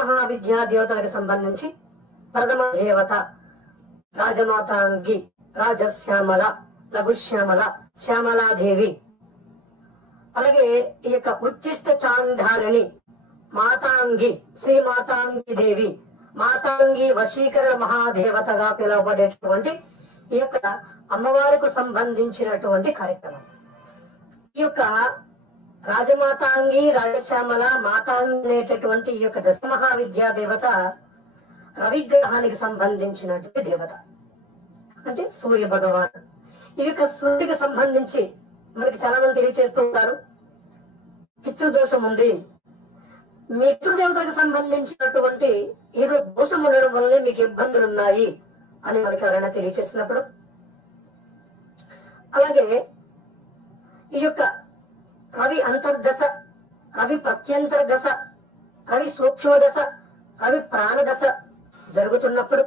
మహావిద్యా దేవతలకు సంబంధించి ప్రథమ దేవత రాజమాతాంగి, రాజశ్యామల, లఘుశ్యామల, శ్యామలాదేవి. అలాగే ఈ యొక్క ఉచ్చిష్ట చాండారిణి మాతాంగి, శ్రీ మాతాంగి దేవి, మాతాంగి వశీకరణ మహాదేవతగా పిలువబడేటువంటి ఈ యొక్క అమ్మవారికి సంబంధించినటువంటి కార్యక్రమం. ఈ యొక్క రాజమాతాంగి, రాజశ్యామల, మాతాంగి అనేటటువంటి ఈ యొక్క దశ మహావిద్యా దేవత రవిగ్రహానికి సంబంధించినటువంటి దేవత, అంటే సూర్య భగవాన్. ఈ యొక్క సూర్యుడికి సంబంధించి మనకి చాలా మంది తెలియజేస్తూ ఉంటారు, పితృదోషం ఉంది, మీ పితృదేవతలకు సంబంధించినటువంటి ఏదో దోషం ఉండడం వల్లనే మీకు ఇబ్బందులు ఉన్నాయి అని మనకి ఎవరైనా తెలియజేసినప్పుడు, అలాగే ఈ యొక్క రవి అంతర్దశ, రవి ప్రత్యంతర దశ, రవి సూక్ష్మ దశ, రవి ప్రాణదశ జరుగుతున్నప్పుడు,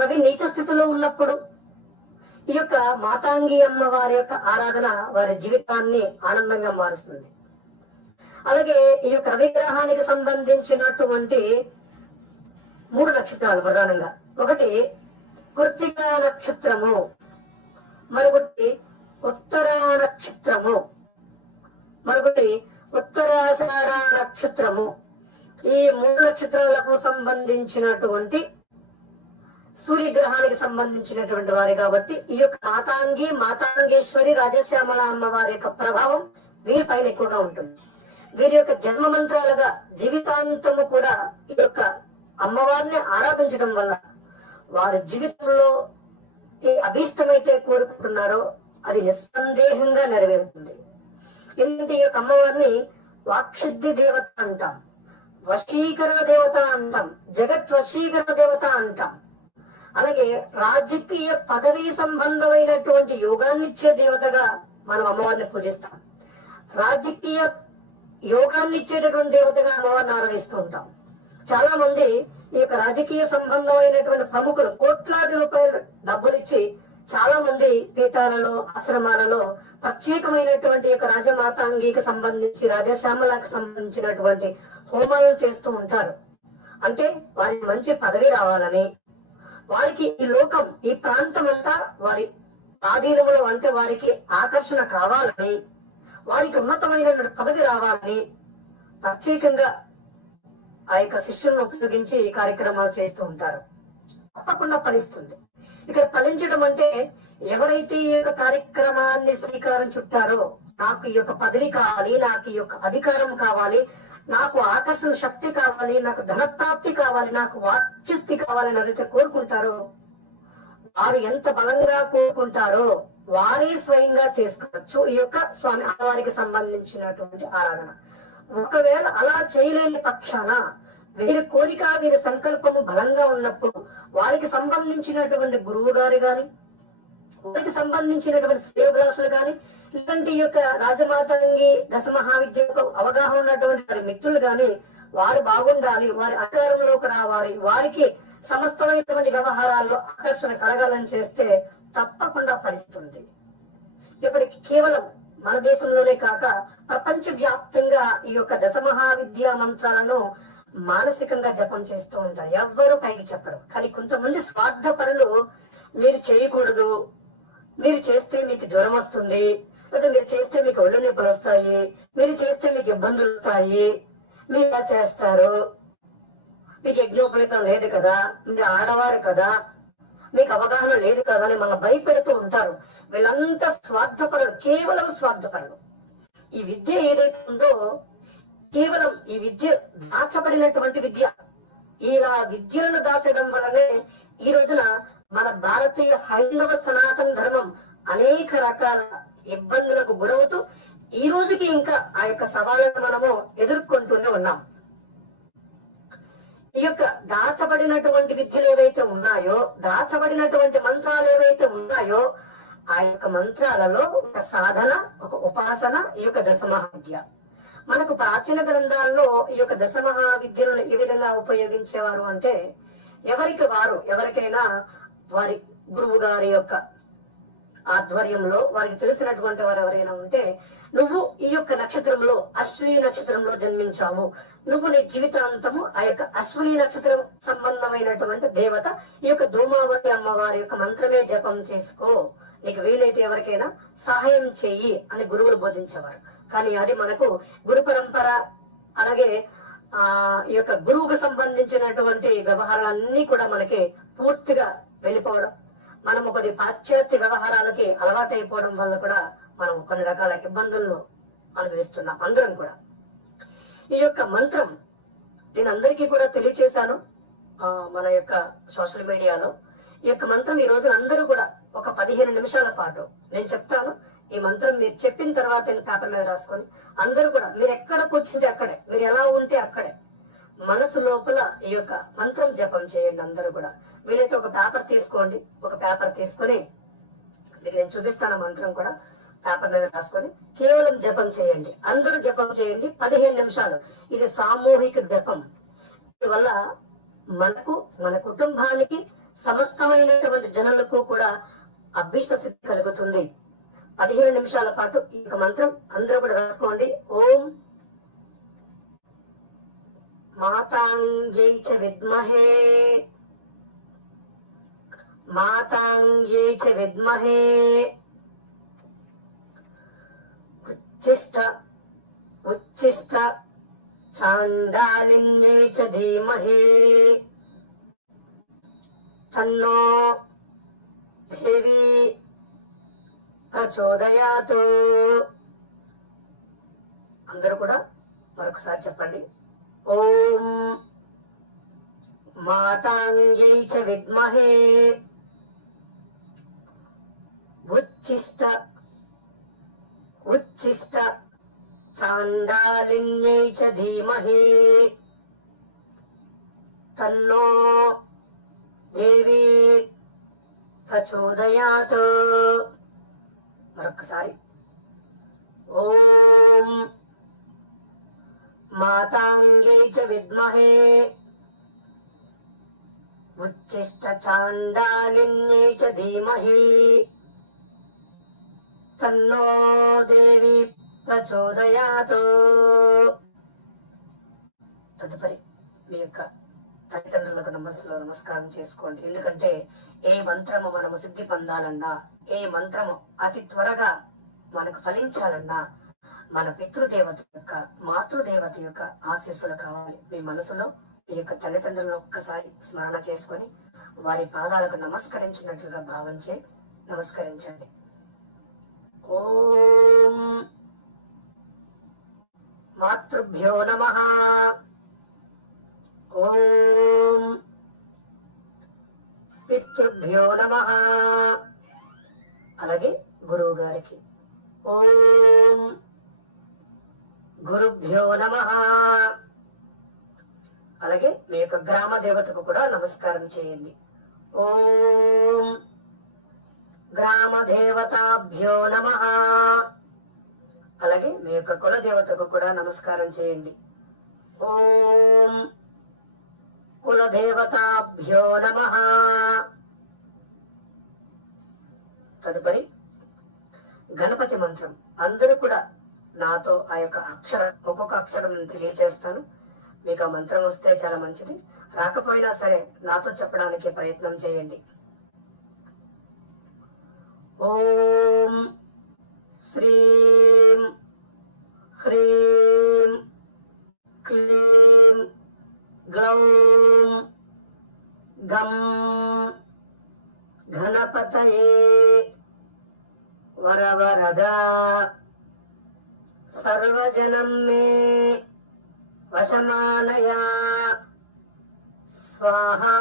రవి నీచ స్థితిలో ఉన్నప్పుడు ఈ యొక్క మాతాంగి అమ్మ వారి యొక్క ఆరాధన వారి జీవితాన్ని ఆనందంగా మారుస్తుంది. అలాగే ఈ యొక్క రవిగ్రహానికి సంబంధించినటువంటి 3 నక్షత్రాలు ప్రధానంగా, ఒకటి కృత్తికా నక్షత్రము, మరొకటి ఉత్తరా నక్షత్రము, మరొకటి ఉత్తరాషాఢ నక్షత్రము. ఈ 3 నక్షత్రాలకు సంబంధించినటువంటి సూర్యగ్రహానికి సంబంధించినటువంటి వారి కాబట్టి ఈ యొక్క మాతాంగి, మాతాంగేశ్వరి, రాజశ్యామల అమ్మవారి యొక్క ప్రభావం వీరి పైన ఎక్కువగా ఉంటుంది. వీరి యొక్క జన్మ మంత్రాలుగా జీవితాంతము కూడా ఈ యొక్క అమ్మవారిని ఆరాధించడం వల్ల వారి జీవితంలో ఏ అభీష్టమైతే కోరుకుంటున్నారో అది నిస్సందేహంగా నెరవేరుతుంది. ఎందుకంటే ఈ యొక్క అమ్మవారిని వాక్సిద్ధి దేవత అంటాం, వశీకరణ దేవత అంటాం, జగత్ వశీకరణ దేవత అంటాం. అలాగే రాజకీయ పదవీ సంబంధమైనటువంటి యోగాన్ని ఇచ్చే దేవతగా మనం అమ్మవారిని పూజిస్తాం. రాజకీయ యోగాన్ని ఇచ్చేటటువంటి దేవతగా అమ్మవారిని ఆరాధిస్తూ ఉంటాం. చాలా మంది ఈ యొక్క రాజకీయ సంబంధమైనటువంటి ప్రముఖులు కోట్లాది రూపాయలు డబ్బులిచ్చి చాలా మంది పీఠాలలో, ఆశ్రమాలలో ప్రత్యేకమైనటువంటి యొక్క రాజమాతాంగికి సంబంధించి, రాజశ్యామలకు సంబంధించినటువంటి హోమాలను చేస్తూ ఉంటారు. అంటే వారికి మంచి పదవి రావాలని, వారికి ఈ లోకం, ఈ ప్రాంతం అంతా వారి ఆధీనంలో, అంటే వారికి ఆకర్షణ కావాలని, వారికి ఉన్నతమైన పదవి రావాలని ప్రత్యేకంగా ఆ యొక్క శిష్యులను ఉపయోగించి ఈ కార్యక్రమాలు చేస్తూ ఉంటారు. తప్పకుండా ఫలిస్తుంది. ఇక్కడ ఫలించడం అంటే ఎవరైతే ఈ యొక్క కార్యక్రమాన్ని శ్రీకారం చుట్టారో, నాకు ఈ యొక్క పదవి కావాలి, నాకు ఈ యొక్క అధికారం కావాలి, నాకు ఆకర్షణ శక్తి కావాలి, నాకు ధనప్రాప్తి కావాలి, నాకు వాక్శక్తి కావాలని ఎవరైతే కోరుకుంటారో, వారు ఎంత బలంగా కోరుకుంటారో వారే స్వయంగా చేసుకోవచ్చు ఈ యొక్క స్వామి అమ్మవారికి సంబంధించినటువంటి ఆరాధన. ఒకవేళ అలా చేయలేని పక్షాన వీరి కోరిక, వీరి సంకల్పము బలంగా ఉన్నప్పుడు వారికి సంబంధించినటువంటి గురువు గారు గాని, వారికి సంబంధించినటువంటి శ్రేయోభిలాషులు గాని, లేదంటే ఈ యొక్క రాజమాతాంగి దశ మహావిద్యకు అవగాహన ఉన్నటువంటి వారి మిత్రులు గాని, వారు బాగుండాలి, వారి అధికారంలోకి రావాలి, వారికి సమస్తమైనటువంటి వ్యవహారాల్లో ఆకర్షణ కలగాలని చేస్తే తప్పకుండా ఫలిస్తుంది. ఇప్పటికి కేవలం మన దేశంలోనే కాక ప్రపంచ వ్యాప్తంగా ఈ యొక్క దశ మహావిద్యా మంత్రాలను మానసికంగా జపం చేస్తూ ఉంటారు. ఎవ్వరూ పైకి చెప్పరు. కానీ కొంతమంది స్వార్థపరులు, మీరు చేయకూడదు, మీరు చేస్తే మీకు జ్వరం వస్తుంది, లేదా మీరు చేస్తే మీకు ఒళ్ళు నొప్పులు వస్తాయి, మీరు చేస్తే మీకు ఇబ్బందులు వస్తాయి, మీరు ఇలా చేస్తారు, మీకు యజ్ఞోపేతం లేదు కదా, మీరు ఆడవారు కదా, మీకు అవగాహన లేదు కదా అని మనం భయపెడుతూ ఉంటారు. వీళ్ళంతా స్వార్థపరులు, కేవలం స్వార్థపరులు. ఈ విద్య ఏదైతే ఉందో కేవలం ఈ విద్య దాచబడినటువంటి విద్య. ఇలా విద్యలను దాచడం వల్లనే ఈ రోజున మన భారతీయ హైందవ సనాతన ధర్మం అనేక రకాల ఇబ్బందులకు గురవుతూ ఈ రోజుకి ఇంకా ఆ యొక్క సవాళ్ళను మనము ఎదుర్కొంటూనే ఉన్నాం. ఈ యొక్క దాచబడినటువంటి విద్యలు ఏవైతే ఉన్నాయో, దాచబడినటువంటి మంత్రాలు ఏవైతే ఉన్నాయో, ఆ యొక్క మంత్రాలలో ఒక సాధన, ఒక ఉపాసన ఈ యొక్క దశ మహావిద్య. మనకు ప్రాచీన గ్రంథాల్లో ఈ యొక్క దశ మహావిద్యలను ఏ విధంగా ఉపయోగించేవారు అంటే, ఎవరికి వారు, ఎవరికైనా వారి గురువు గారి యొక్క ఆధ్వర్యంలో వారికి తెలిసినటువంటి వారు ఎవరైనా ఉంటే నువ్వు ఈ యొక్క నక్షత్రంలో అశ్విని నక్షత్రంలో జన్మించావు, నువ్వు నీ జీవితాంతము ఆ యొక్క అశ్విని నక్షత్రం సంబంధమైనటువంటి దేవత ఈ యొక్క ధూమావతి అమ్మవారి యొక్క మంత్రమే జపం చేసుకో, నీకు వీలైతే ఎవరికైనా సహాయం చెయ్యి అని గురువులు బోధించేవారు. కానీ అది మనకు గురు పరంపర, అలాగే ఈ యొక్క గురువుకు సంబంధించినటువంటి వ్యవహారాలన్నీ కూడా మనకి పూర్తిగా వెళ్ళిపోవడం, మనం కొద్ది పాశ్చాత్య వ్యవహారాలకి అలవాటైపోవడం వల్ల కూడా మనం కొన్ని రకాల ఇబ్బందులను అనుభవిస్తున్నాం అందరం కూడా. ఈ యొక్క మంత్రం నేను అందరికీ కూడా తెలియచేశాను మన యొక్క సోషల్ మీడియాలో. ఈ యొక్క మంత్రం ఈ రోజు అందరూ కూడా ఒక 15 నిమిషాల పాటు నేను చెప్తాను. ఈ మంత్రం మీరు చెప్పిన తర్వాత పేపర్ మీద రాసుకొని అందరూ కూడా మీరు ఎక్కడ కూర్చుంటే అక్కడే, మీరు ఎలా ఉంటే అక్కడే మనసు లోపల ఈ యొక్క మంత్రం జపం చేయండి. అందరూ కూడా వీలైతే ఒక పేపర్ తీసుకోండి, ఒక పేపర్ తీసుకొని మీకు నేను చూపిస్తాను మంత్రం కూడా పేపర్ మీద రాసుకొని కేవలం జపం చేయండి. అందరూ జపం చేయండి 15 నిమిషాలు. ఇది సామూహిక జపం. దీనివల్ల మనకు, మన కుటుంబానికి, సమస్తమైనటువంటి జనులకు కూడా అభీష్ట సిద్ధి కలుగుతుంది. 15 నిమిషాల పాటు ఈ యొక్క మంత్రం అందరూ కూడా రాసుకోండి. ఓం మాతాంగ్యై చ విద్మహే మాతాంగ్యై చ విద్మహే ఉచ్ఛిష్ట చాండాలిన్యై చ ధీమహి తన్నో దేవి ప్రచోదయాతు. అందరూ కూడా మరొకసారి చెప్పండి. ఓం మాతాంగ్యై చ విద్మహే ఉచ్ఛిష్ట చాండాలిన్యై చ ధీమహి తన్నో దేవి ప్రచోదయాతు. మరొకసారి ఓం మాతాంగ్యై చ విద్మహే ఉచ్ఛిష్ట చాండాలిన్యై చ ధీమహి తన్నో దేవి ప్రచోదయాతు. తదుపరి మీ యొక్క తల్లిదండ్రులకు నమస్కారం చేసుకోండి. ఎందుకంటే ఏ మంత్రము మనము సిద్ధి పొందాలన్నా, ఏ మంత్రము అతి త్వరగా మనకు ఫలించాలన్నా మన పితృదేవత యొక్క, మాతృదేవత యొక్క ఆశీస్సులు కావాలి. మీ మనసులో మీ యొక్క తల్లిదండ్రులను ఒక్కసారి స్మరణ చేసుకొని వారి పాదాలకు నమస్కరించినట్లుగా భావించి నమస్కరించండి. ఓం మాతృభ్యో నమః. ఓం పితృభ్యో నమః. అలాగే గురువు గారికి ఓం గురుభ్యో నమః. అలాగే మీ యొక్క గ్రామ దేవతకు కూడా నమస్కారం చేయండి. ఓం గ్రామ దేవతాభ్యో నమః. అలాగే మీ యొక్క కుల దేవతకు కూడా నమస్కారం చేయండి. ఓం కుల దేవతాభ్యో నమః. తదుపరి గణపతి మంత్రం. అందరూ కూడా నాతో ఆ యొక్క అక్షరం, ఒక్కొక్క అక్షరం నేను తెలియజేస్తాను. మీకు ఆ మంత్రం వస్తే చాలా మంచిది, రాకపోయినా సరే నాతో చెప్పడానికి ప్రయత్నం చేయండి. ఓం శ్రీం హ్రీం క్లీం గ్లౌం గం గణపతయే వరవరదా సర్వజనం మే వశమానయా స్వాహా.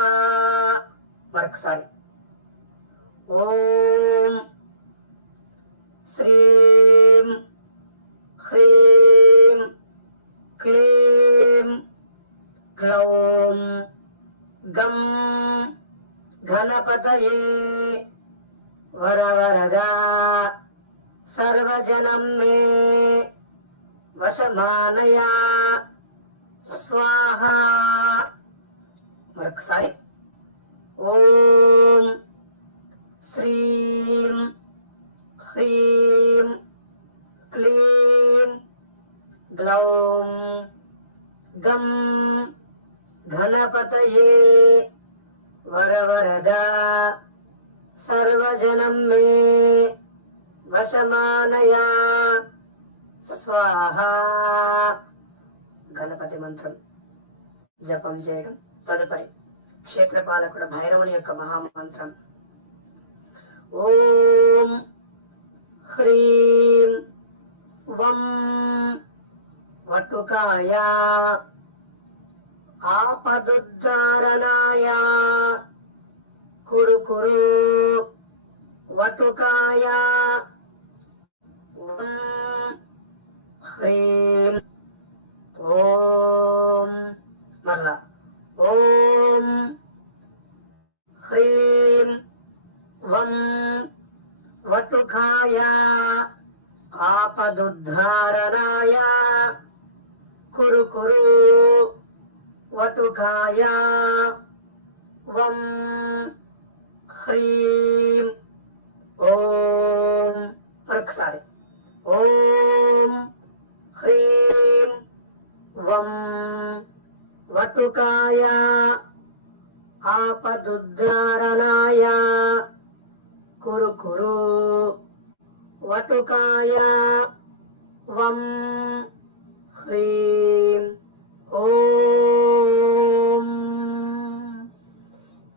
మరొకసారి ఓం శ్రీం హ్రీం క్లీం గ్లౌం గం గణపతయే వరవరదా సర్వజనం మే వశమానయా స్వాహా. మరొకసారి ఓం శ్రీం హ్రీం క్లీం గ్లౌం గం గణపతయే వరవరదా సర్వజనం మే వశమానయా స్వాహా. గణపతి మంత్రం జపం చేయడం. తదుపరి క్షేత్రపాలకుడు భైరవుని యొక్క మహామంత్రం. ఓం హ్రీం వం వటుకాయ ఆపదుద్ధారణాయ కురు కురు వటుకాయ వం హ్రీం. ఓం మళ్ళా ఓం హ్రీం వం వటుకాయ ఆపదుద్ధారణాయ కురు కురు వటుకాయ వం హ్రీం. ఓం మరొకసారి ఓం హ్రీం వం వటుకాయ ఆపదుద్ధారణాయ కురు కురు వటుకాయ వం హ్రీం. ఓం.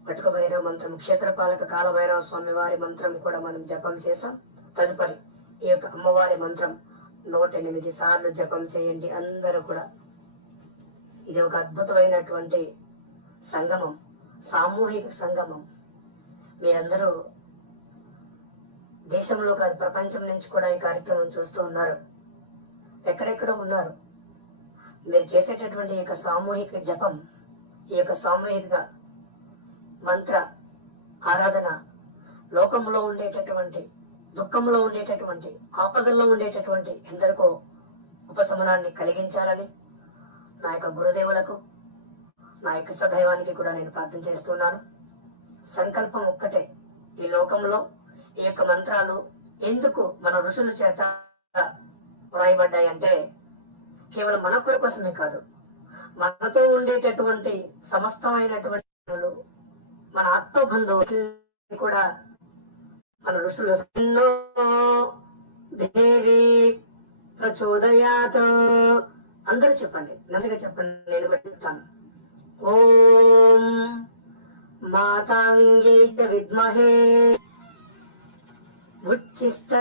వటుక భైరవ మంత్రం, క్షేత్రపాలక కాలభైరవ స్వామి వారి మంత్రం కూడా మనం జపం చేసాం. తదుపరి ఈ యొక్క అమ్మవారి మంత్రం 108 సార్లు జపం చేయండి అందరూ కూడా. ఇది ఒక అద్భుతమైనటువంటి సంగమం, సామూహిక సంగమం. మీరందరూ దేశంలో కాదు ప్రపంచం నుంచి కూడా ఈ కార్యక్రమం చూస్తూ ఉన్నారు. ఎక్కడెక్కడో ఉన్నారు. మీరు చేసేటటువంటి ఈ యొక్క సామూహిక జపం, ఈ యొక్క సామూహిక మంత్ర ఆరాధన లోకంలో ఉండేటటువంటి, దుఃఖంలో ఉండేటటువంటి, ఆపదల్లో ఉండేటటువంటి ఎందరికో ఉపశమనాన్ని కలిగించాలని నా యొక్క గురుదేవులకు, నా యొక్క ఇష్టదైవానికి కూడా నేను ప్రార్థన చేస్తున్నాను. సంకల్పం ఒక్కటే. ఈ లోకంలో ఈ యొక్క మంత్రాలు ఎందుకు మన ఋషుల చేత వ్రాయబడ్డాయి అంటే కేవలం మన కొర కోసమే కాదు, మనతో ఉండేటటువంటి సమస్తమైనటువంటి మన ఆత్మబంధువుకి కూడా మన ఋషులు దేవి ప్రచోదయాత్. అందరూ చెప్పండి, నన్నగా చెప్పండి, నేను చెప్తాను. ఓం మాతాంగై చ విద్మహే ఉచ్చిష్ట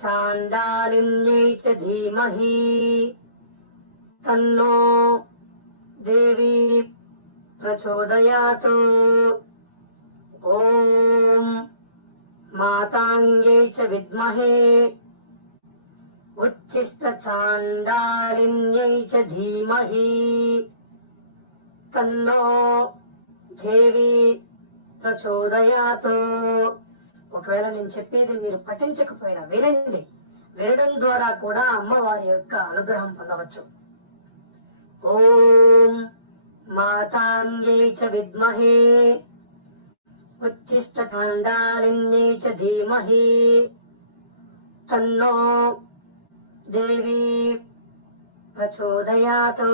చాండాలిన్యై చ ధీమహి తన్నో దేవి ప్రచోదయాత్. ఓం మాతాంగై చ విద్మహే ఉచ్చిష్ట చాండాలిన్యై చ ధీమహి తన్నో దేవి ప్రచోదయాత్. ఒకవేళ నేను చెప్పేది మీరు పఠించకపోయినా వినండి. వినడం ద్వారా కూడా అమ్మవారి యొక్క అనుగ్రహం పొందవచ్చు. ఓం మాతాంగై చ విద్మహే ఉచ్చిష్ట చాండాలిన్యై చ ధీమహి తన్నో దేవి ప్రచోదయాత్.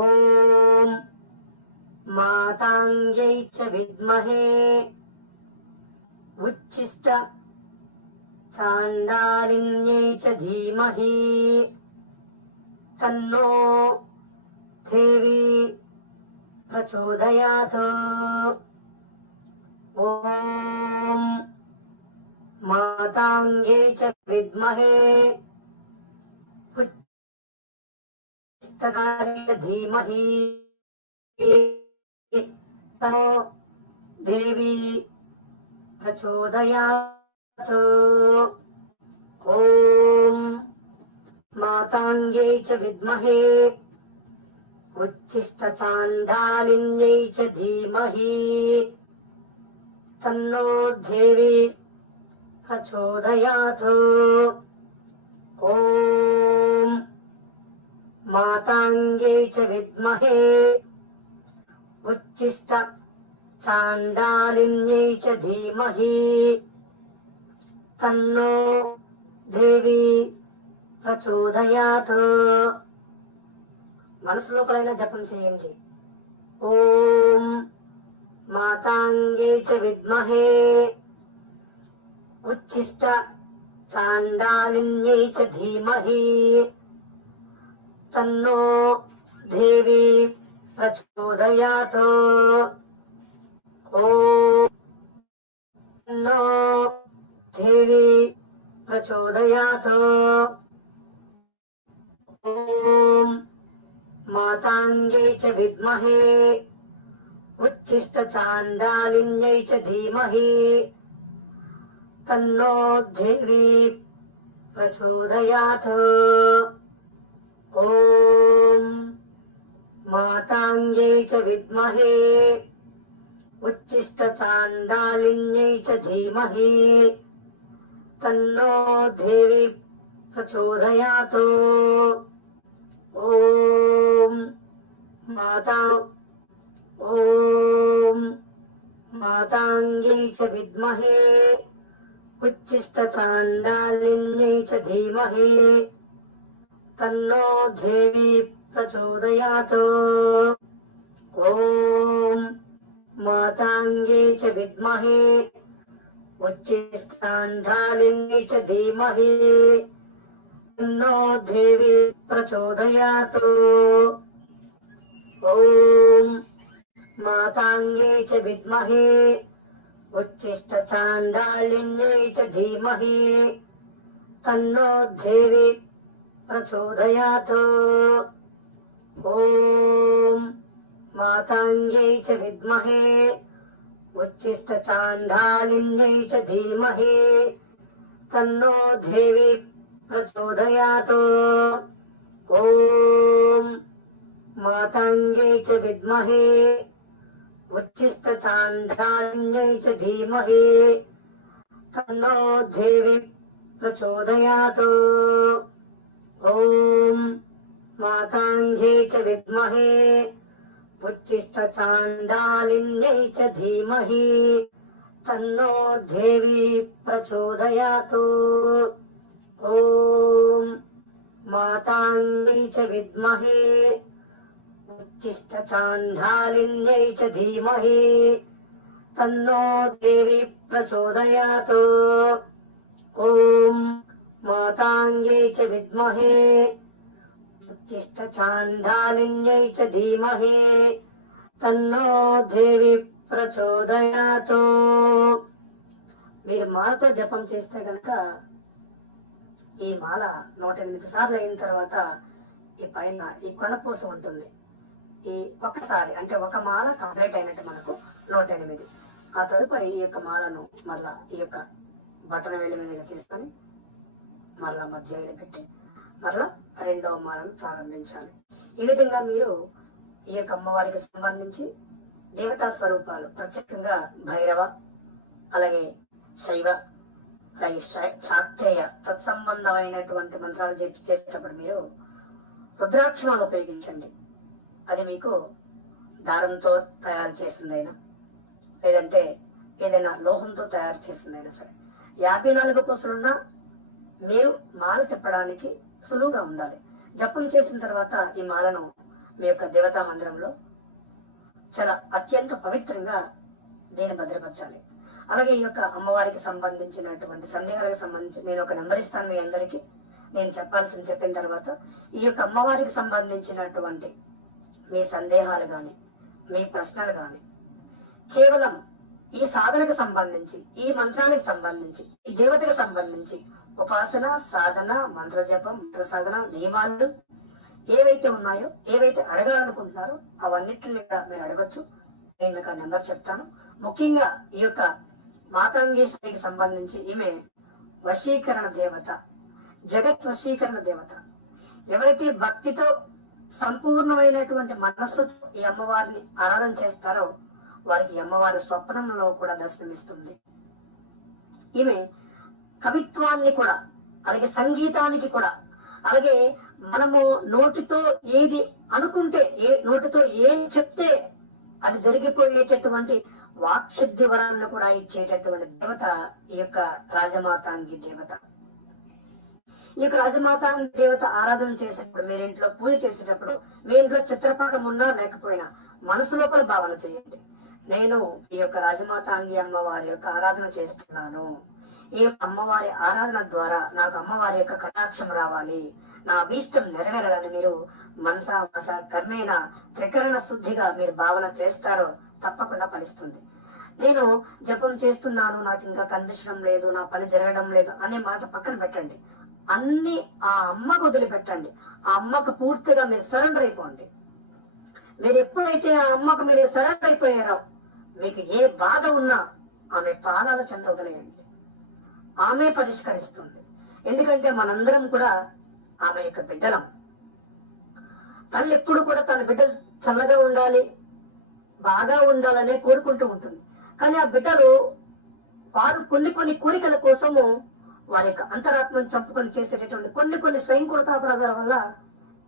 ఓం మాతాంగై చ విద్మహే ఉచ్చిష్ట చాండాలిన్యై చ ధీమహి తన్నో దేవి ప్రచోదయాత్. ఓం మాతాంగై చ విద్మహే ధీమహి తన్నో దేవి ప్రచోదయాత్. ఓం మాతాంగై చ విద్మహే ఉచ్చిష్ట చాండాలిన్యై చ ధీమహి తన్నో దేవి ప్రచోదయాత్. ఓం మాతాంగై చ విద్మహే ఉచ్చిష్ట చాండాలిన్యై చ ధీమహి తన్నో దేవి ప్రచోదయాత్. మనసు లోపలైనా జపం చేయండి. ఓం మాతాంగే చ విద్మహే ఉచ్ఛిష్ట చాండాలిన్యై చ ధీమహి తన్నో దేవి ప్రచోదయాత్. ఓం తన్నో దేవి ప్రచోదయాత్. ఓం మాతాంగే చ విద్మహే ఉచ్ఛిష్ట చాండాలిన్యై చ ధీమహి తన్నో దేవి ప్రచోదయాత్. ఓం మాతాంగే చ విద్మహే ఉచ్ఛిష్ట చాండాలిన్యై చ ధీమహి తన్నో దేవి ప్రచోదయాత్. ఓం మాతాంగే చ విద్మహే ఉచ్ఛిష్ట చాండాలిన్యై చ ధీమహి తన్నో దేవి ప్రచోదయాత్. ఓం మాతాంగే చ విద్మహే ఉచ్ఛిష్ట చాండాలిన్యై చ ధీమహి తన్నో దేవి ప్రచోదయాత్. ఓం మాతాంగే చ విద్మహే ఉచ్ఛిష్ట చాండాలిన్యై చ ధీమహి తన్నో దేవి ప్రచోదయాత్. ఓం మాతాంగే చ విద్మహే ఉచ్ఛిష్ట చాండాలిన్యై చ ధీమహి తన్నో దేవి ప్రచోదయాత్. ఓం మాతాంగే చ విద్మహే ఉచ్ఛిష్ట చాండాలిన్యై చ ధీమహి తన్నో దేవి ప్రచోదయాత్. ఓం మాతాంగే చ విద్మహే ఉచ్ఛిష్ట చాండాలిన్యై చ ధీమహి తన్నో దేవి ప్రచోదయాత్. ఓం మాతాంగే చ విద్మహే ఉచ్ఛిష్ట చాండాలిన్యై చ ధీమహి తన్నో దేవి ప్రచోదయాత్. ఓం మాతాంగే చ విద్మహే ఉచ్ఛిష్ట చాండాలిన్యై చ ధీమహి తన్నో దేవి ప్రచోదయాత్. మీరు మాలతో జపం చేస్తే గనక ఈ మాల 108 సార్లు అయిన తర్వాత ఈ పైన ఈ కొనపూస ఉంటుంది. ఈ ఒక్కసారి అంటే ఒక మాల కంప్లీట్ అయినట్టు మనకు 108. ఆ తదుపరి ఈ యొక్క మాలను మళ్ళా ఈ యొక్క బటన్ వేలి మీదుగా తీసుకొని మళ్ళా మధ్య వేలు పెట్టి మళ్ళా రెండవ మాలను ప్రారంభించాలి. ఈ విధంగా మీరు ఈ యొక్క అమ్మవారికి సంబంధించి దేవతా స్వరూపాలు ప్రత్యేకంగా భైరవ, అలాగే శైవ, అలాగే శాక్తేయ తత్సంబంధమైనటువంటి మంత్రాలు చేసేటప్పుడు మీరు రుద్రాక్షమాలు ఉపయోగించండి. అది మీకు దారంతో తయారు చేసిందైనా లేదంటే ఏదైనా లోహంతో తయారు చేసిందైనా సరే 54 పూసలున్నా మీరు మాల తిప్పడానికి సులువుగా ఉండాలి. జపం చేసిన తర్వాత ఈ మాలను మీ యొక్క దేవతా మందిరంలో చాలా అత్యంత పవిత్రంగా దీన్ని భద్రపరచాలి. అలాగే ఈ యొక్క అమ్మవారికి సంబంధించినటువంటి సందేహాలకు సంబంధించి నేను ఒక నెంబర్ ఇస్తాను మీ అందరికి. నేను చెప్పిన తర్వాత ఈ యొక్క అమ్మవారికి సంబంధించినటువంటి మీ సందేహాలు గాని మీ ప్రశ్నలు గాని కేవలం ఈ సాధనకు సంబంధించి, ఈ మంత్రానికి సంబంధించి, ఈ దేవతకు సంబంధించి ఉపాసన, సాధన, మంత్ర జపం, మంత్ర సాధన నియమాలు ఏవైతే ఉన్నాయో, ఏవైతే అడగాలనుకుంటున్నారో అవన్నిటిని మీరు అడగొచ్చు. నేను మీకు ఆ నెంబర్ చెప్తాను. ముఖ్యంగా ఈ యొక్క మాతంగేశ్వరికి సంబంధించి ఈమె వశీకరణ దేవత, జగత్ వశీకరణ దేవత. ఎవరైతే భక్తితో సంపూర్ణమైనటువంటి మనస్సుతో ఈ అమ్మవారిని ఆరాధన చేస్తారో వారికి అమ్మవారి స్వప్నంలో కూడా దర్శనమిస్తుంది. ఈమె కవిత్వాన్ని కూడా, అలాగే సంగీతానికి కూడా, అలాగే మనము నోటితో ఏది అనుకుంటే, నోటితో ఏం చెప్తే అది జరిగిపోయేటటువంటి వాక్శుద్ధి వరాలను కూడా ఇచ్చేటటువంటి దేవత ఈ యొక్క రాజమాతాంగి దేవత. ఈ యొక్క రాజమాత దేవత ఆరాధన చేసేటప్పుడు, మీరు ఇంట్లో పూజ చేసేటప్పుడు, మీ ఇంట్లో చిత్రపటం ఉన్నా లేకపోయినా మనసు లోపల భావన చేయండి. నేను ఈ యొక్క రాజమాతాంగి అమ్మవారి యొక్క ఆరాధన చేస్తున్నాను. ఈ అమ్మవారి ఆరాధన ద్వారా నాకు అమ్మవారి యొక్క కటాక్షం రావాలి, నా అభీష్టం నెరవేరాలని మీరు మనసా వస కర్మేణ త్రికరణ శుద్ధిగా మీరు భావన చేస్తారో తప్పకుండా ఫలిస్తుంది. నేను జపం చేస్తున్నాను, నాకు ఇంకా కనిపించడం లేదు, నా పని జరగడం లేదు అనే మాట పక్కన పెట్టండి. అన్ని ఆ అమ్మకు వదిలిపెట్టండి. ఆ అమ్మకు పూర్తిగా మీరు సరెండర్ అయిపోండి. మీరు ఎప్పుడైతే ఆ అమ్మకు మీరు సరెండర్ అయిపోయారో, మీకు ఏ బాధ ఉన్నా ఆమె పాదాల చెంత వదిలేయండి. ఆమె పరిష్కరిస్తుంది. ఎందుకంటే మనందరం కూడా ఆమె యొక్క బిడ్డలం. తల్లి ఎప్పుడు కూడా తన బిడ్డలు చల్లగా ఉండాలి, బాగా ఉండాలనే కోరుకుంటూ ఉంటుంది. కానీ ఆ బిడ్డలు వారు కొన్ని కొన్ని కోరికల కోసము వారి యొక్క అంతరాత్మను చంపుకొని చేసేటటువంటి కొన్ని స్వయంకృతాపరాధాల వల్ల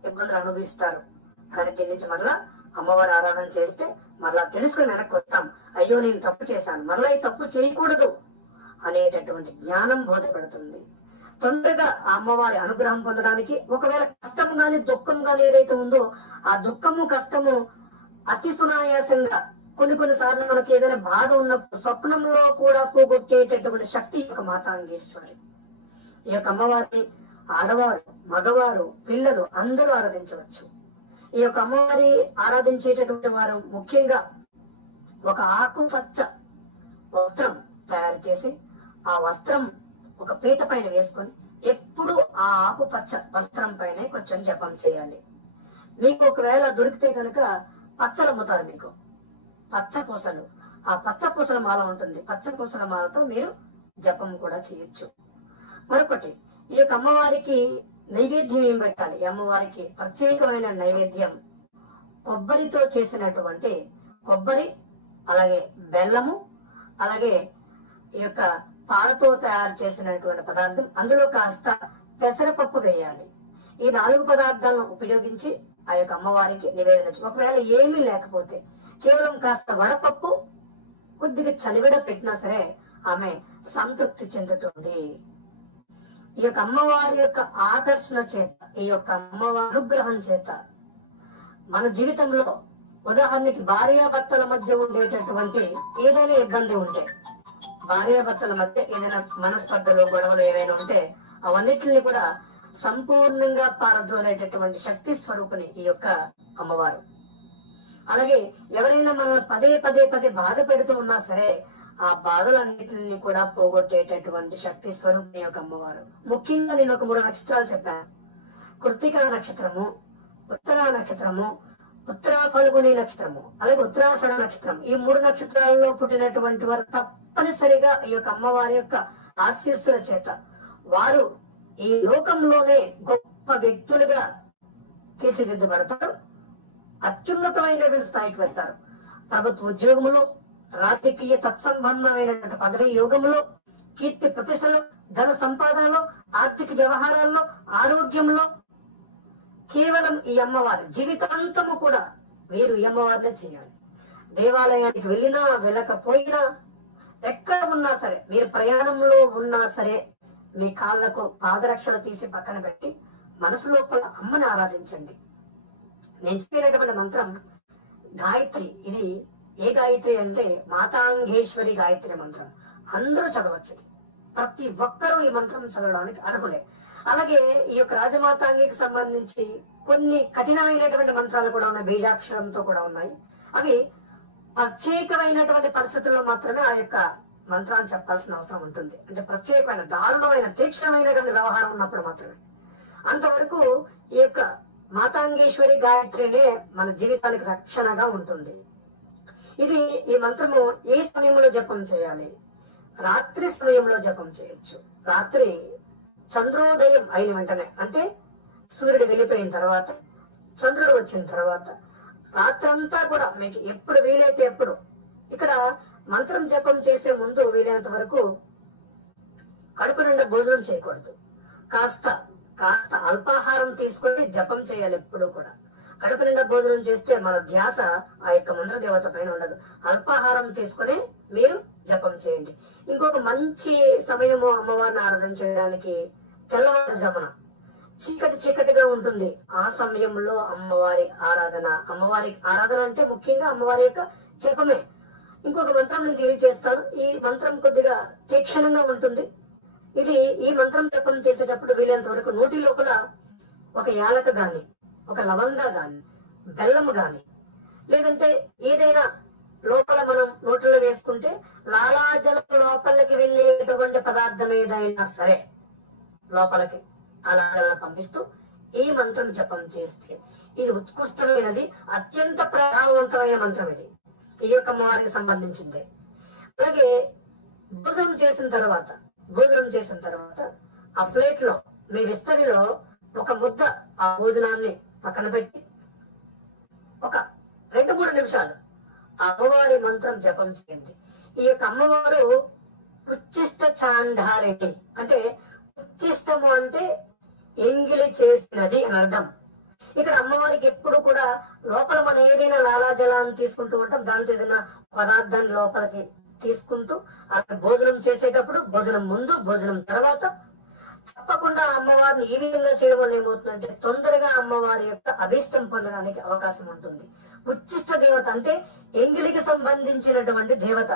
ఇబ్బందులు అనుభవిస్తారు. కానీ దీని నుంచి మరలా అమ్మవారి ఆరాధన చేస్తే మరలా తెలుసుకుని వెనక్కి వస్తాం. అయ్యో నేను తప్పు చేశాను, మరలా ఈ తప్పు చేయకూడదు అనేటటువంటి జ్ఞానం బోధపడుతుంది. తొందరగా ఆ అమ్మవారి అనుగ్రహం పొందడానికి, ఒకవేళ కష్టం గాని దుఃఖం గాని ఏదైతే ఉందో ఆ దుఃఖము కష్టము అతి సునాయాసంగా కొన్ని సార్లు మనకి ఏదైనా బాధ ఉన్నప్పుడు స్వప్నంలో కూడా పోగొట్టేటటువంటి శక్తి ఈ యొక్క మాతాంగేశ్వరి. ఈ యొక్క అమ్మవారిని ఆడవారు, మగవారు, పిల్లలు అందరూ ఆరాధించవచ్చు. ఈ యొక్క అమ్మవారి ఆరాధించేటటువంటి వారు ముఖ్యంగా ఒక ఆకుపచ్చ వస్త్రం తయారు చేసి ఆ వస్త్రం ఒక పీట పైన వేసుకొని ఎప్పుడు ఆ ఆకుపచ్చ వస్త్రం పైన కొంచెం జపం చేయాలి. మీకు ఒకవేళ దొరికితే కనుక పచ్చలు అమ్ముతారు, మీకు పచ్చ పూసలు, ఆ పచ్చ పూసల మాల ఉంటుంది. పచ్చ పూసల మాలతో మీరు జపం కూడా చేయొచ్చు. మరొకటి, ఈ యొక్క అమ్మవారికి నైవేద్యం ఏం పెట్టాలి? ఈ అమ్మవారికి ప్రత్యేకమైన నైవేద్యం కొబ్బరితో చేసినటువంటి కొబ్బరి, అలాగే బెల్లము, అలాగే ఈ యొక్క పాలతో తయారు చేసినటువంటి పదార్థం, అందులో కాస్త పెసరపప్పు వేయాలి. ఈ 4 పదార్థాలను ఉపయోగించి ఆ యొక్క అమ్మవారికి నివేదన. ఒకవేళ ఏమీ లేకపోతే కేవలం కాస్త వడపప్పు, కొద్దిగా చలివిడ పెట్టినా సరే ఆమె సంతృప్తి చెందుతుంది. ఈ యొక్క అమ్మవారి యొక్క ఆకర్షణ చేత, ఈ యొక్క అమ్మవారి అనుగ్రహం చేత మన జీవితంలో, ఉదాహరణకి భార్యాభర్తల మధ్య ఉండేటటువంటి ఏదైనా ఇబ్బంది ఉంటే, భార్యాభర్తల మధ్య ఏదైనా మనస్పర్ధలు, గొడవలు ఏవైనా ఉంటే అవన్నిటిని కూడా సంపూర్ణంగా పారద్రోలేటటువంటి శక్తి స్వరూపిణి ఈ యొక్క అమ్మవారు. అలాగే ఎవరైనా మనల్ని పదే బాధ పెడుతూ ఉన్నా సరే ఆ బాధలన్నిటిని కూడా పోగొట్టేటటువంటి శక్తి స్వరూపిణి యొక్క అమ్మవారు. ముఖ్యంగా నేను ఒక 3 నక్షత్రాలు చెప్పాను. కృత్తికా నక్షత్రము, ఉత్తరా నక్షత్రము, ఉత్తరా ఫల్గుని నక్షత్రము, అలాగే ఉత్తరాషాఢ నక్షత్రం. ఈ 3 నక్షత్రాలలో పుట్టినటువంటి వారు తప్పనిసరిగా ఈ యొక్క అమ్మవారి యొక్క ఆశీస్సుల చేత వారు ఈ లోకంలోనే గొప్ప వ్యక్తులుగా తీర్చిదిద్దబడతారు. అత్యున్నతమైనటువంటి స్థాయికి వెళ్తారు. ప్రభుత్వ ఉద్యోగములో, రాజకీయ తత్సంబంధమైనటువంటి పదవి యోగంలో, కీర్తి ప్రతిష్టలో, ధన సంపాదనలో, ఆర్థిక వ్యవహారాల్లో, ఆరోగ్యంలో కేవలం ఈ అమ్మవారి జీవితాంతము కూడా వీరు ఈ అమ్మవారినే చేయాలి. దేవాలయానికి వెళ్ళినా వెళ్ళకపోయినా, ఎక్కడ ఉన్నా సరే, మీరు ప్రయాణంలో ఉన్నా సరే, మీ కాళ్లకు పాదరక్షలు తీసి పక్కన పెట్టి మనసు లోపల అమ్మని ఆరాధించండి. నేను చెప్పినటువంటి మంత్రం గాయత్రి. ఇది ఏ గాయత్రి అంటే మాతాంగేశ్వరి గాయత్రి మంత్రం. అందరూ చదవచ్చు. ప్రతి ఒక్కరూ ఈ మంత్రం చదవడానికి అర్హులే. అలాగే ఈ యొక్క రాజమాతాంగికి సంబంధించి కొన్ని కఠినమైనటువంటి మంత్రాలు కూడా ఉన్నాయి, బీజాక్షరంతో కూడా ఉన్నాయి. అవి ప్రత్యేకమైనటువంటి పరిస్థితుల్లో మాత్రమే ఆ యొక్క మంత్రాన్ని చెప్పాల్సిన అవసరం ఉంటుంది. అంటే ప్రత్యేకమైన, దారుణమైన, తీక్షణమైనటువంటి వ్యవహారం ఉన్నప్పుడు మాత్రమే. అంతవరకు ఈ యొక్క మాతాంగేశ్వరి గాయత్రినే మన జీవితానికి రక్షణగా ఉంటుంది. ఇది ఈ మంత్రము ఏ సమయంలో జపం చేయాలి? రాత్రి సమయంలో జపం చేయొచ్చు. రాత్రి చంద్రోదయం అయిన వెంటనే, అంటే సూర్యుడు వెళ్ళిపోయిన తర్వాత, చంద్రుడు వచ్చిన తర్వాత రాత్రంతా కూడా మీకు ఎప్పుడు వీలైతే ఎప్పుడు. ఇక్కడ మంత్రం జపం చేసే ముందు వీలైనంత వరకు కడుపు నిండా భోజనం చేయకూడదు. కాస్త అల్పాహారం తీసుకొని జపం చేయాలి. ఎప్పుడు కూడా కడుపు నిండా భోజనం చేస్తే మన ధ్యాస ఆ యొక్క మంత్ర దేవత పైన ఉండదు. అల్పాహారం తీసుకొని మీరు జపం చేయండి. ఇంకొక మంచి సమయము అమ్మవారిని ఆరాధన చేయడానికి తెల్లవారుజామున చీకటి చీకటిగా ఉంటుంది. ఆ సమయంలో అమ్మవారి ఆరాధన అంటే ముఖ్యంగా అమ్మవారి యొక్క జపమే. ఇంకొక మంత్రం నేను తెలియజేస్తాను. ఈ మంత్రం కొద్దిగా తీక్షణంగా ఉంటుంది. ఇది ఈ మంత్రం జపం చేసేటప్పుడు వీలైనంత వరకు నోటి లోపల ఒక యాలక గాని, ఒక లవంగా గాని, బెల్లము గాని, లేదంటే ఏదైనా లోపల మనం నోట్లో వేసుకుంటే లాలాజలం లోపలికి వెళ్ళేటటువంటి పదార్థం ఏదైనా సరే లోపలికి అలా పంపిస్తూ ఈ మంత్రం జపం చేస్తే ఇది ఉత్కృష్టమైనది, అత్యంత ప్రభావవంతమైన మంత్రం. ఇది ఈ యొక్క అమ్మవారికి సంబంధించింది. అలాగే భోజనం చేసిన తర్వాత ఆ ప్లేట్ లో మీ విస్తరిలో ఒక ముద్ద ఆ భోజనాన్ని పక్కన పెట్టి ఒక 2-3 నిమిషాలు అమ్మవారి మంత్రం జపం చేయండి. ఈ యొక్క అమ్మవారు ఉచ్చిష్ట చాండాలిని, అంటే ఉచ్చిష్టము అంటే ఎంగిలి చేసినది అని అర్థం. ఇక్కడ అమ్మవారికి ఎప్పుడు కూడా లోపల మనం ఏదైనా లాలాజలాన్ని తీసుకుంటూ ఉంటాం, దాంట్లో ఏదైనా పదార్థాన్ని లోపలికి తీసుకుంటూ అక్కడ భోజనం చేసేటప్పుడు, భోజనం ముందు, భోజనం తర్వాత తప్పకుండా అమ్మవారిని ఈ విధంగా చేయడం వల్ల ఏమవుతుందంటే తొందరగా అమ్మవారి యొక్క అభీష్టం పొందడానికి అవకాశం ఉంటుంది. ఉచ్చిష్ట దేవత అంటే ఎంగిలికి సంబంధించినటువంటి దేవత.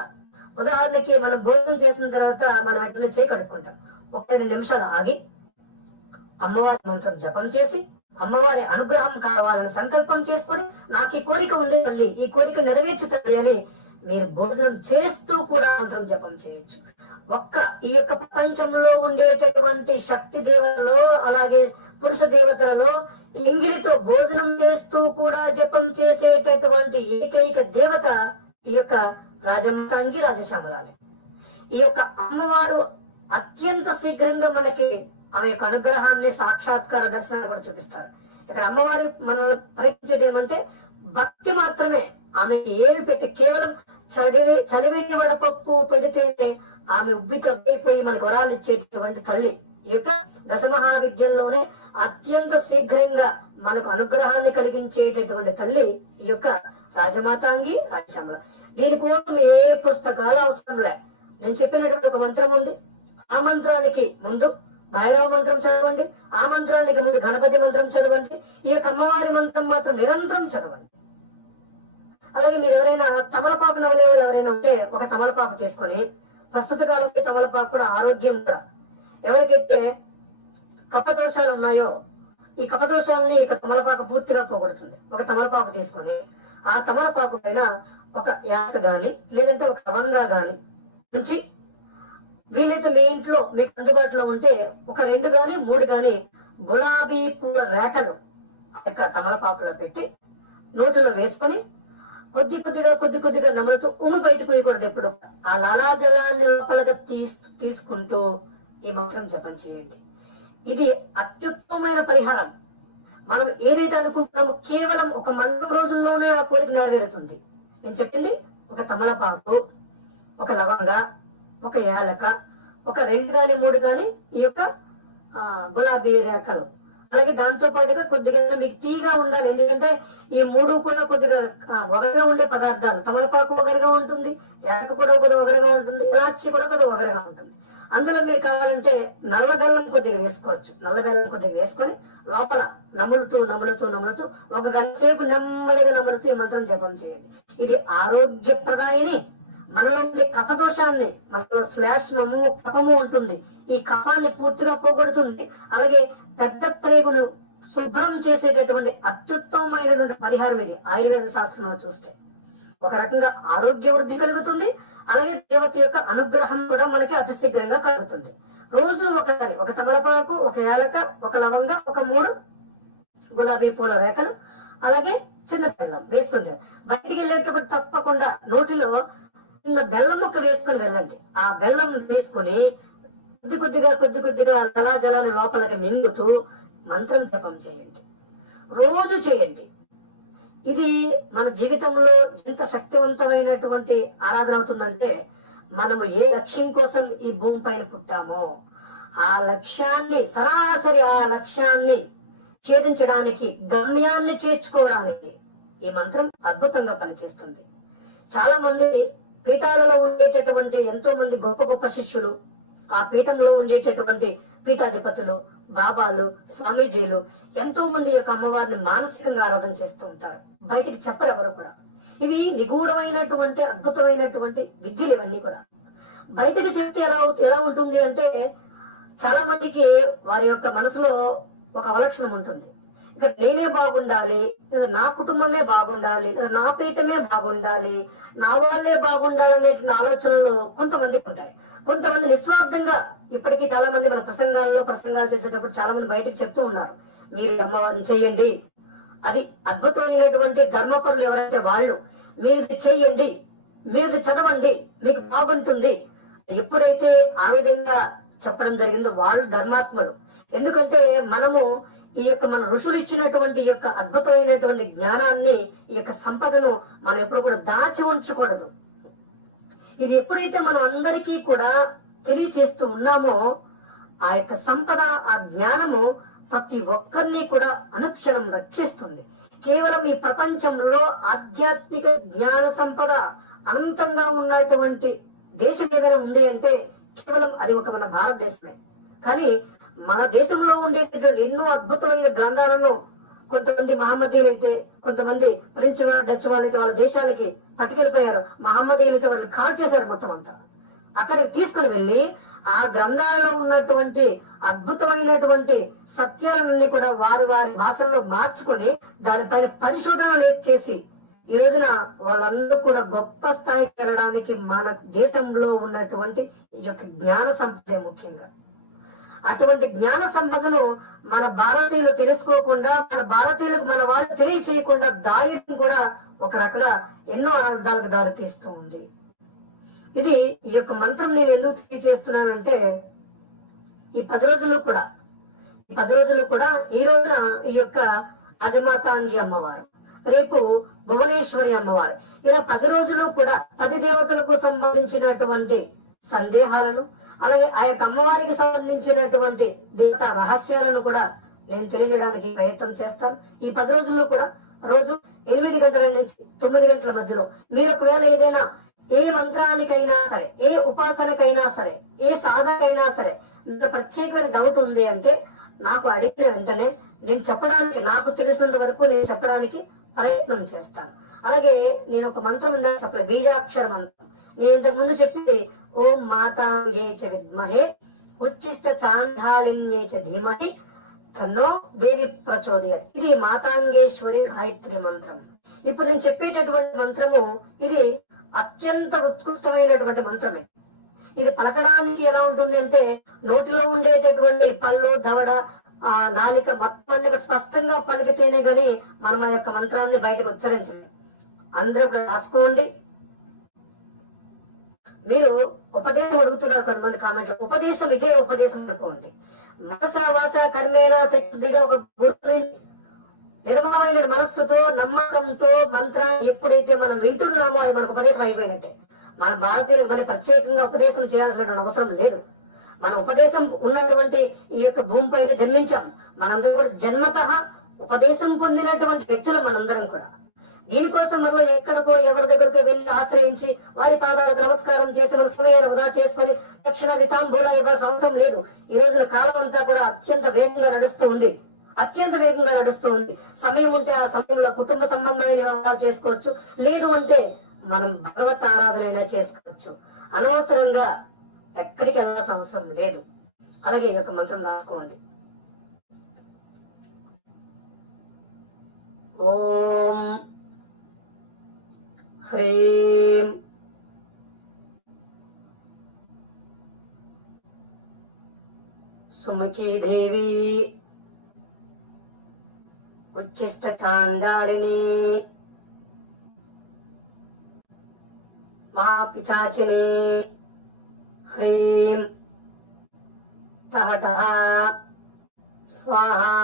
ఉదాహరణకి మనం భోజనం చేసిన తర్వాత మనం వెంటనే చేయి కడుక్కుంటాం. 1-2 నిమిషాలు ఆగి అమ్మవారి మంత్రం జపం చేసి అమ్మవారి అనుగ్రహం కావాలని సంకల్పం చేసుకుని నాకు ఈ కోరిక ఉంది తల్లి, ఈ కోరిక నెరవేర్చు తల్లి అని మీరు భోజనం చేస్తూ కూడా మంత్రం జపం చేయొచ్చు. ఈ యొక్క ప్రపంచంలో ఉండేటటువంటి శక్తి దేవతలలో అలాగే పురుష దేవతలలో ఇంగిలితో భోజనం చేస్తూ కూడా జపం చేసేటటువంటి ఏకైక దేవత ఈ యొక్క రాజమాతాంగి రాజశ్యామలాలే. ఈ యొక్క అమ్మవారు అత్యంత శీఘ్రంగా మనకి ఆమె యొక్క అనుగ్రహాన్ని సాక్షాత్కార దర్శనాన్ని కూడా చూపిస్తారు. ఇక్కడ అమ్మవారి మనల్ని పరీక్షించేది ఏమంటే భక్తి మాత్రమే. ఆమెకి ఏమి పెట్టి కేవలం చలివిడి వడపప్పు పెడితేనే ఆమె ఉబ్బి తగ్గిపోయి మనకు వరాలు ఇచ్చేటటువంటి తల్లి. ఈ యొక్క దశమహావిద్యల్లోనే అత్యంత శీఘ్రంగా మనకు అనుగ్రహాన్ని కలిగించేటటువంటి తల్లి ఈ యొక్క రాజమాతాంగి రాజశ్యామల. దీనికోసం ఏ పుస్తకాలు అవసరం లే. నేను చెప్పినటువంటి ఒక మంత్రం ఉంది. ఆ మంత్రానికి ముందు భైరవ మంత్రం చదవండి, ఆ మంత్రానికి ముందు గణపతి మంత్రం చదవండి, ఈ యొక్క అమ్మవారి మంత్రం మాత్రం నిరంతరం చదవండి. అలాగే మీరు ఎవరైనా తమలపాకు నవలే వాళ్ళు ఎవరైనా ఉంటే ఒక తమలపాకు తీసుకొని, ప్రస్తుత కాలంలో తమలపాకు కూడా ఆరోగ్యం కూడా, ఎవరికైతే కపదోషాలు ఉన్నాయో ఈ కపదోషాలని ఇక తమలపాకు పూర్తిగా పోగొడుతుంది. ఒక తమలపాకు తీసుకొని ఆ తమలపాకు పైన ఒక యాక గాని లేదంటే ఒక లవంగా గాని నుంచి వీలైతే మీ ఇంట్లో మీకు అందుబాటులో ఉంటే ఒక 2 గాని 3 గాని గులాబీ పూల రేఖలు తమలపాకులో పెట్టి నోటిలో వేసుకొని కొద్ది కొద్దిగా నములుతూ ఉమ్ము బయటకు పోయకూడదు. ఎప్పుడు ఆ లాలాజలాన్ని లోపలగా తీసుకుంటూ ఈ మంత్రం జపం చేయండి. ఇది అత్యుత్తమమైన పరిహారం. మనం ఏదైతే అనుకుంటున్నామో కేవలం ఒక 1 రోజుల్లోనే ఆ కోరిక నెరవేరుతుంది. నేను చెప్పింది ఒక తమలపాకు, ఒక లవంగా, ఒక యాలక, ఒక 2 గాని 3 గాని ఈ యొక్క గులాబీ రేఖలు. అలాగే దాంతో పాటుగా కొద్దిగా మీకు తీగా ఉండాలి. ఎందుకంటే ఈ 3 కూడా కొద్దిగా ఒగరగా ఉండే పదార్థాలు. తమలపాకు ఒగరగా ఉంటుంది, యాలక కూడా కొద్దిగా ఒగరగా ఉంటుంది, ఇలాచి కూడా కొద్దిగా ఒగరగా ఉంటుంది. అందులో మీరు కావాలంటే నల్ల బెల్లం కొద్దిగా వేసుకోవచ్చు. నల్ల బెల్లం కొద్దిగా వేసుకొని లోపల నములుతూ ఒక గంట సేపు నెమ్మదిగా నములుతూ ఈ మంత్రం జపం చేయండి. ఇది ఆరోగ్యప్రదాయిని. మనలో ఉండే కఫదోషాన్ని, మనలో శ్లేష్మము కఫము ఉంటుంది, ఈ కఫాన్ని పూర్తిగా పోగొడుతుంది. అలాగే పెద్ద ప్రేగులు శుభ్రం చేసేటటువంటి అత్యుత్తమమైనటువంటి పరిహారం ఇది. ఆయుర్వేద శాస్త్రంలో చూస్తే ఒక రకంగా ఆరోగ్య వృద్ధి కలుగుతుంది. అలాగే దేవత యొక్క అనుగ్రహం కూడా మనకి అతి శీఘ్రంగా కలుగుతుంది. రోజు ఒక తమలపాకు, ఒక యాలక, ఒక లవంగా, ఒక 3 గులాబీ పూల రేఖలు, అలాగే చిన్న బెల్లం వేసుకుంటే బయటికి వెళ్ళేటప్పుడు తప్పకుండా నోటిలో చిన్న బెల్లం ముక్క వేసుకుని వెళ్ళండి. ఆ బెల్లం వేసుకుని కొద్ది కొద్దిగా జలాన్ని లోపలికి మింగుతూ మంత్రం జపం చేయండి. రోజు చేయండి. ఇది మన జీవితంలో ఎంత శక్తివంతమైనటువంటి ఆరాధన అవుతుందంటే, మనము ఏ లక్ష్యం కోసం ఈ భూమి పైన పుట్టామో ఆ లక్ష్యాన్ని సరాసరి ఆ లక్ష్యాన్ని ఛేదించడానికి, గమ్యాన్ని చేర్చుకోవడానికి ఈ మంత్రం అద్భుతంగా పనిచేస్తుంది. చాలా మంది పీఠాలలో ఉండేటటువంటి ఎంతో మంది గొప్ప గొప్ప శిష్యులు, ఆ పీఠంలో ఉండేటటువంటి పీఠాధిపతులు, బాబాలు, స్వామీజీలు ఎంతో మంది యొక్క అమ్మవారిని మానసికంగా ఆరాధన చేస్తూ ఉంటారు. బయటికి చెప్పరు ఎవరు కూడా. ఇవి నిగూఢమైనటువంటి అద్భుతమైనటువంటి విద్యలు ఇవన్నీ కూడా. బయటకు చెప్తే ఎలా ఉంటుంది అంటే చాలా మందికి వారి యొక్క మనసులో ఒక అవలక్షణం ఉంటుంది. ఇక్కడ నేనే బాగుండాలి, లేదా నా కుటుంబమే బాగుండాలి, లేదా నా పీఠమే బాగుండాలి, నా వాళ్ళే బాగుండాలనే ఆలోచనలు కొంతమందికి ఉంటాయి. కొంతమంది నిస్వార్థంగా ఇప్పటికీ చాలా మంది మన ప్రసంగాలు చేసేటప్పుడు చాలా మంది బయటకు చెప్తూ ఉన్నారు, మీరు అమ్మవారిని చెయ్యండి, అది అద్భుతమైనటువంటి ధర్మపరులు ఎవరైతే వాళ్ళు, మీరు చెయ్యండి, మీరు చదవండి, మీకు బాగుంటుంది. ఎప్పుడైతే ఆ విధంగా చెప్పడం జరిగిందో వాళ్ళు ధర్మాత్మలు. ఎందుకంటే మనము ఈ యొక్క మన ఋషులు ఇచ్చినటువంటి ఈ యొక్క అద్భుతమైనటువంటి జ్ఞానాన్ని, ఈ యొక్క సంపదను మనం ఎప్పుడు కూడా దాచి ఉంచకూడదు. ఇది ఎప్పుడైతే మనం అందరికీ కూడా తెలియచేస్తూ ఉన్నామో ఆ యొక్క సంపద, ఆ జ్ఞానము ప్రతి ఒక్కరిని కూడా అనుక్షణం రక్షిస్తుంది. కేవలం ఈ ప్రపంచంలో ఆధ్యాత్మిక జ్ఞాన సంపద అనంతంగా ఉన్నటువంటి దేశం ఏదైనా ఉంది అంటే కేవలం అది ఒక మన భారతదేశమే. కానీ మన దేశంలో ఉండేటటువంటి ఎన్నో అద్భుతమైన గ్రంథాలను కొంతమంది మహమ్మదీయులైతే, కొంతమంది ఫ్రెంచ్ వాళ్ళు, డచ్ వాళ్ళైతే వాళ్ళ దేశాలకి పట్టుకెళ్ళిపోయారు. మహమ్మదీయులైతే వాళ్ళు కాల్ చేశారు మొత్తం అంతా. అక్కడికి తీసుకుని వెళ్లి ఆ గ్రంథాలలో ఉన్నటువంటి అద్భుతమైనటువంటి సత్యాలన్నీ కూడా వారి వారి భాషల్లో మార్చుకొని దానిపైన పరిశోధనలు చేసి ఈ రోజున వాళ్ళందరూ కూడా గొప్ప స్థాయికి వెళ్ళడానికి మన దేశంలో ఉన్నటువంటి ఈ యొక్క జ్ఞాన సంపద ముఖ్యంగా. అటువంటి జ్ఞాన సంపదను మన భారతీయులు తెలుసుకోకుండా, మన భారతీయులకు మన వాళ్ళు తెలియచేయకుండా దాయడం కూడా ఒక రకంగా ఎన్నో అనర్థాలకు దారి తీస్తూ ఉంది. ఇది ఈ యొక్క మంత్రం నేను ఎందుకు తెలియజేస్తున్నానంటే ఈ 10 రోజులు కూడా ఈ రోజున ఈ యొక్క అజమాతాంగి అమ్మవారు, రేపు భువనేశ్వరి అమ్మవారు, ఇలా 10 రోజులు కూడా 10 దేవతలకు సంబంధించినటువంటి సందేహాలను, అలాగే ఆ యొక్క అమ్మవారికి సంబంధించినటువంటి దేవతా రహస్యాలను కూడా నేను తెలియజేయడానికి ప్రయత్నం చేస్తాను. ఈ 10 రోజుల్లో కూడా రోజు 8 గంటల నుంచి 9 గంటల మధ్యలో మీరు ఒకవేళ ఏదైనా ఏ మంత్రానికైనా సరే, ఏ ఉపాసనకైనా సరే, ఏ సాధకైనా సరే ఇంత ప్రత్యేకమైన డౌట్ ఉంది అంటే నాకు అడిగిన వెంటనే నేను చెప్పడానికి, నాకు తెలిసినంత వరకు నేను చెప్పడానికి ప్రయత్నం చేస్తాను. అలాగే నేను ఒక మంత్రం ఉందని చెప్పలేదు, బీజాక్షర మంత్రం. నేను ఇంతకు ముందు చెప్పింది ఓం మాతాంగే చ విద్మహే ఉచ్చిష్ట చాండాలిన్యే చ ధీమహి తన్నో దేవి ప్రచోదయాత్. ఇది మాతాంగేశ్వరి గాయత్రి మంత్రం. ఇప్పుడు నేను చెప్పేటటువంటి మంత్రము ఇది అత్యంత ఉత్కృష్టమైనటువంటి మంత్రమే. ఇది పలకడానికి ఎలా ఉంటుంది అంటే నోటిలో ఉండేటటువంటి పళ్ళు, దవడ, నాలిక మొత్తం స్పష్టంగా పలికితేనే గాని మనం ఆ యొక్క మంత్రాన్ని బయటకు ఉచ్చరించలేం. అందరూ రాసుకోండి. మీరు ఉపదేశం అడుగుతున్నారు కొంతమంది కామెంట్ లో, ఉపదేశం ఇదే ఉపదేశం అనుకోండి. మనసా వాస కర్మేణ కొద్దిగా ఒక గురువు నిర్మలమైన మనస్సుతో, నమ్మకంతో మంత్రాన్ని ఎప్పుడైతే మనం వింటున్నామో అది మనకు ఉపదేశం అయిపోయినట్టే. మన భారతీయులకు మన ప్రత్యేకంగా ఉపదేశం చేయాల్సిన అవసరం లేదు. మన ఉపదేశం ఉన్నటువంటి ఈ యొక్క భూమి పైన జన్మించాం. మనందరం కూడా జన్మతః ఉపదేశం పొందినటువంటి వ్యక్తులు మనందరం కూడా. దీనికోసం మనం ఎక్కడికో ఎవరి దగ్గరకు వెళ్లి ఆశ్రయించి వారి పాదాలకు నమస్కారం చేసి మన సమయాన్ని వృధా చేసుకుని దక్షిణాది తాంబూలా ఇవ్వాల్సిన అవసరం లేదు. ఈ రోజున కాలం అంతా కూడా అత్యంత వేగంగా నడుస్తూ ఉంది. సమయం ఉంటే ఆ సమయంలో కుటుంబ సంబంధమైన వ్యవహారాలు చేసుకోవచ్చు, లేదు అంటే మనం భగవత్ ఆరాధన చేసుకోవచ్చు. అనవసరంగా ఎక్కడికి వెళ్ళాల్సిన అవసరం లేదు. అలాగే ఈ యొక్క మంత్రం రాసుకోండి. ఓం హ్రీం సుముఖీ దేవి ఉచ్చిష్ట చాండాలిని మహాపిశాచిని హ్రీం టహ టహ స్వాహా.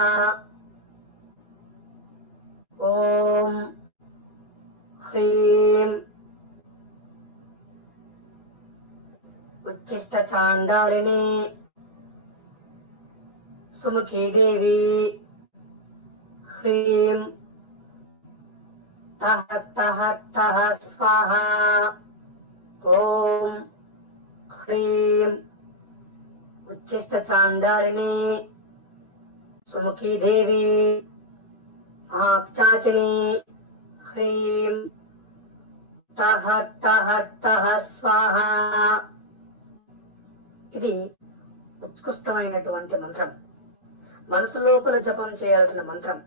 ఓం హ్రీం ఉచ్చిష్ట చాండాలిని సుముఖీ దేవి హ్రీం టహ టహ టహ స్వాహా. ఓం హ్రీం ఉచ్చిష్ట చాండాలిని సుముఖీ దేవి మహాచాచిని హ్రీం టహ టహ టహ స్వాహ. ఇది ఉత్కృష్టమైనటువంటి మంత్రం. మనసు లోపల జపం చేయాల్సిన మంత్రం.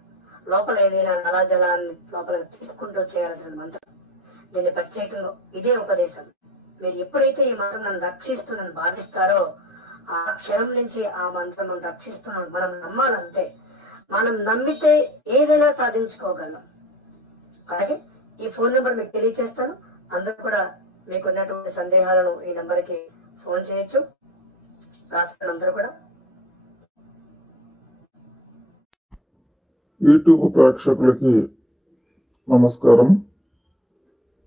లోపల ఏదైనా నలాజలాన్ని లోపల తీసుకుంటూ చేయాల్సిన మంత్రం. దీన్ని ప్రత్యేకంగా ఇదే ఉపదేశం. మీరు ఎప్పుడైతే ఈ మంత్రం నన్ను రక్షిస్తుందని భావిస్తారో ఆ క్షణం నుంచి ఆ మంత్రం మనం రక్షిస్తున్నాం మనం నమ్మాలంటే, మనం నమ్మితే ఏదైనా సాధించుకోగలం. అలాగే ఈ ఫోన్ నెంబర్ మీకు తెలియజేస్తాను. అందరూ కూడా మీకున్నటువంటి సందేహాలను ఈ నెంబర్ కి ఫోన్ చేయొచ్చు. రాసుకున్న అందరూ కూడా. యూట్యూబ్ ప్రేక్షకులకి నమస్కారం.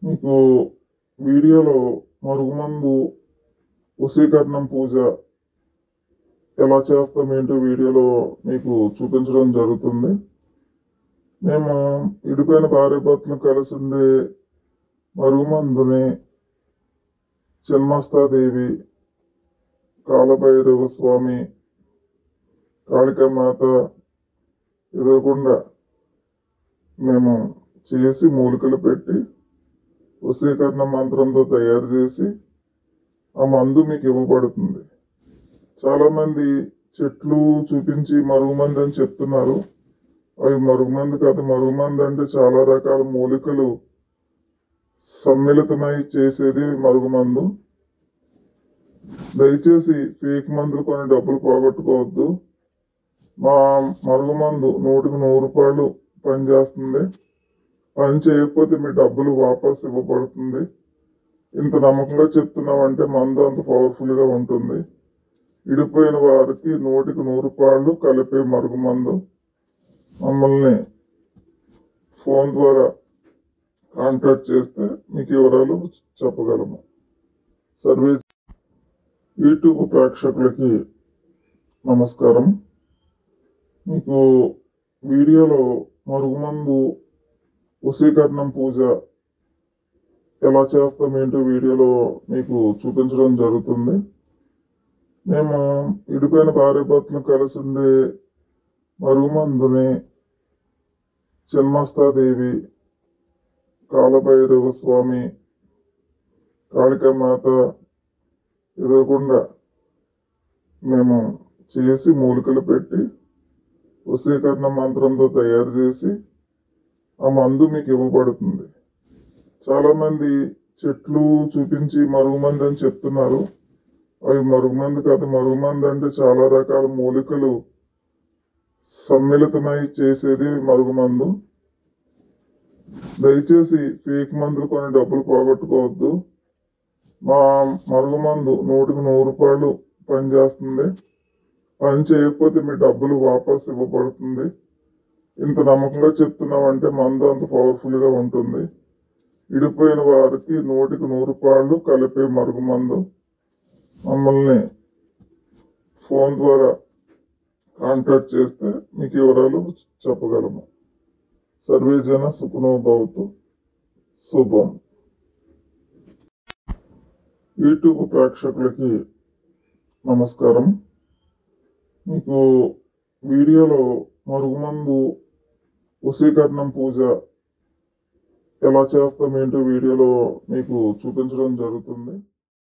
మీకు వీడియోలో మరుగుమందు వశీకరణం పూజ ఎలా చేస్తాం ఏంటో వీడియోలో మీకు చూపించడం జరుగుతుంది. మేము ఇడిపోయిన భార్యాభర్తలు కలిసి ఉండే మరుగుమందుని చిన్మస్తాదేవి, కాలభైరవ స్వామి, కాళికామాత ఎదురకుండా మేము చేసి మూలికలు పెట్టి వశీకరణ మంత్రంతో తయారు చేసి ఆ మందు మీకు ఇవ్వబడుతుంది. చాలా మంది చెట్లు చూపించి మరుగుమందు అని చెప్తున్నారు. అవి మరుగుమందు కాదు. మరుగుమందు అంటే చాలా రకాల మూలికలు సమ్మిళితమై చేసేది మరుగుమందు. దయచేసి ఫేక్ మందులు కొని డబ్బులు పోగొట్టుకోవద్దు. మా మరుగుమందు 100కి 100 పనిచేస్తుంది. పని చేయకపోతే మీ డబ్బులు వాపస్ ఇవ్వబడుతుంది. ఇంత నమ్మకంగా చెప్తున్నామంటే మందు అంత పవర్ఫుల్ గా ఉంటుంది. ఇడిపోయిన వారికి 100కి 100 కలిపే మరుగుమందు. మమ్మల్ని ఫోన్ ద్వారా కాంటాక్ట్ చేస్తే మీకు వివరాలు చెప్పగలము. సర్వే యూట్యూబ్ ప్రేక్షకులకి నమస్కారం. మీకు వీడియోలో మరుగుమందు వశీకరణం పూజ ఎలా చేస్తాం ఏంటో వీడియోలో మీకు చూపించడం జరుగుతుంది. మేము ఇడిపోయిన భార్యాభర్తలు కలిసి ఉండే మరుగుమందుని చిన్మస్తాదేవి, కాలభైరవ స్వామి, కాళికామాత ఎదురకుండా మేము చేసి మూలికలు పెట్టి వశీకరణ మంత్రంతో తయారు చేసి ఆ మందు మీకు ఇవ్వబడుతుంది. చాలా మంది చెట్లు చూపించి మరుగుమందు అని చెప్తున్నారు. అవి మరుగుమందు కాదు. మరుగుమందు అంటే చాలా రకాల మూలికలు సమ్మిళితమై చేసేది మరుగుమందు. దయచేసి ఫేక్ మందులు కొని డబ్బులు పోగొట్టుకోవద్దు. మా మరుగుమందు 100కి 100 పనిచేస్తుంది. పని చేయకపోతే మీ డబ్బులు వాపస్ ఇవ్వబడుతుంది. ఇంత నమ్మకంగా చెప్తున్నామంటే మందు అంత పవర్ఫుల్ గా ఉంటుంది. ఇడిపోయిన వారికి 100కి 100 కలిపే మరుగుమందు. మమ్మల్ని ఫోన్ ద్వారా కాంటాక్ట్ చేస్తే మీకు వివరాలు చెప్పగలము. సర్వేజన సుఖనో భవతు. శుభం. యూట్యూబ్ ప్రేక్షకులకి నమస్కారం. మీకు వీడియోలో మరుగుమందు వశీకరణం పూజ ఎలా చేస్తాం ఏంటో వీడియోలో మీకు చూపించడం జరుగుతుంది.